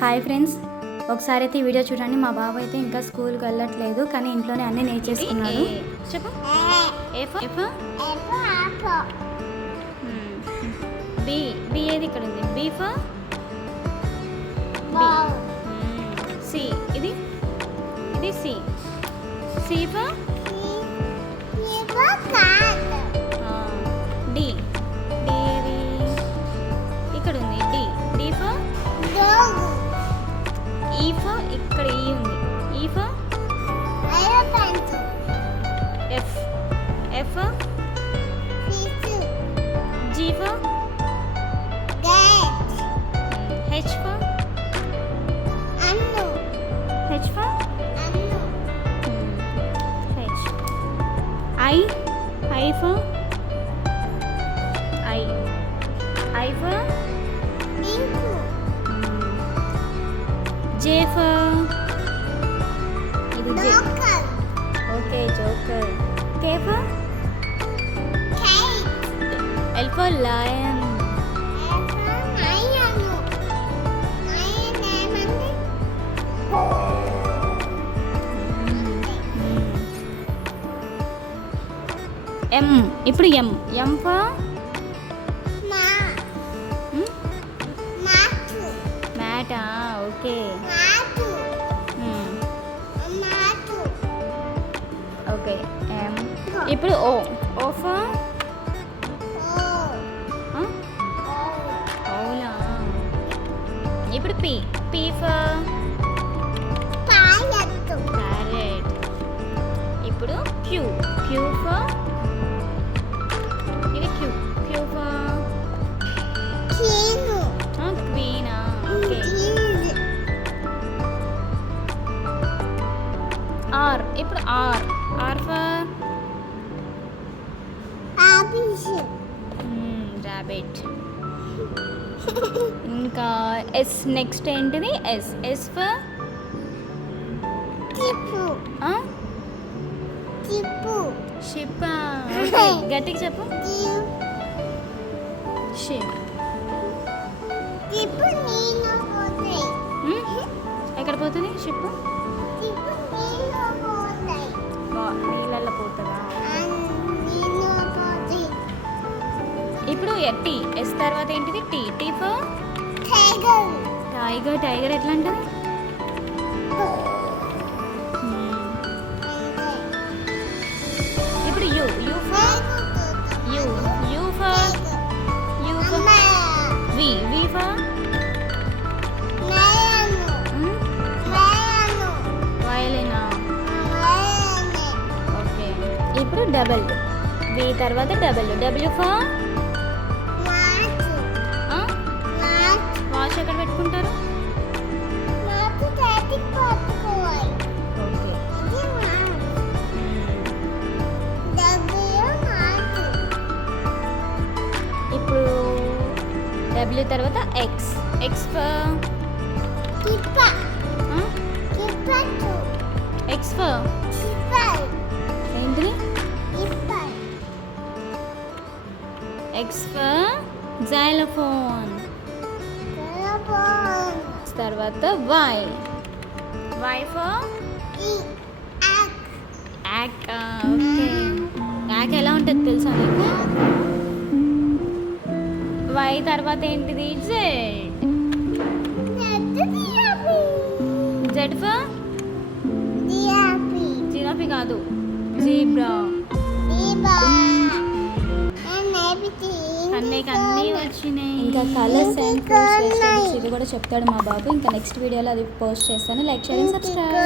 Hi friends. ఒకసారి అయితే ఈ వీడియో చూడండి. మా బాబు అయితే ఇంకా స్కూల్కి వెళ్ళట్లేదు. కానీ ఇంట్లోనే అన్నీ నేర్చేసుకున్నాడు చెప్పు. బి బి ఏది ఇక్కడ ఉంది? B for C. ఇది? ఇది సి. సి ఫర్ ఇక్కడ ఈ ఉంది E for F F G for H for H for H I I for I I for J for okay joker K for L for lion M ఇప్పుడు M M for mat okay okay ఇప్పుడు O. O. For అవునా ఇప్పుడు P. P for parrot ఇప్పుడు Q. Q for ఇది Q. Q for క్వీనా? Okay. Are. ఇప్పుడు R. Rabbit ఇంకా S next ఏంటిది? ఎస్ ఎస్ ఫర్ షిప్ గట్టిగా చెప్పు. షిప్ ఎక్కడ పోతుంది? షిప్ నీళ్ళల్లో పోతుందా? ఇప్పుడు టీ. ఎస్ తర్వాత ఏంటిది? T. T for tiger tiger ఎట్లా అంటది Hmm. ఇప్పుడు U U for U U for U for V V for వయలినా okay ఇప్పుడు డబల్ వి తర్వాత డబల్ డబ్ల్యూ ఫర్ డబ్ల్యూ తర్వాత X X for X for ఏంటిది? X for xylophone తర్వాత Y Y for yak okay yak ఎలా ఉంటుంది తెలుసా నీకు? Y తర్వాత ఏంటిది? జెడ్ జెడ్ ఫర్ జిరాఫీ కాదు. జీబ్రా. అన్నయ్యకి అన్నీ వచ్చినాయి. ఇంకా కలర్స్ అండ్ ఇది కూడా చెప్తాడు మా బాబు. ఇంకా నెక్స్ట్ వీడియోలో అది పోస్ట్ చేస్తాను. Like share and subscribe.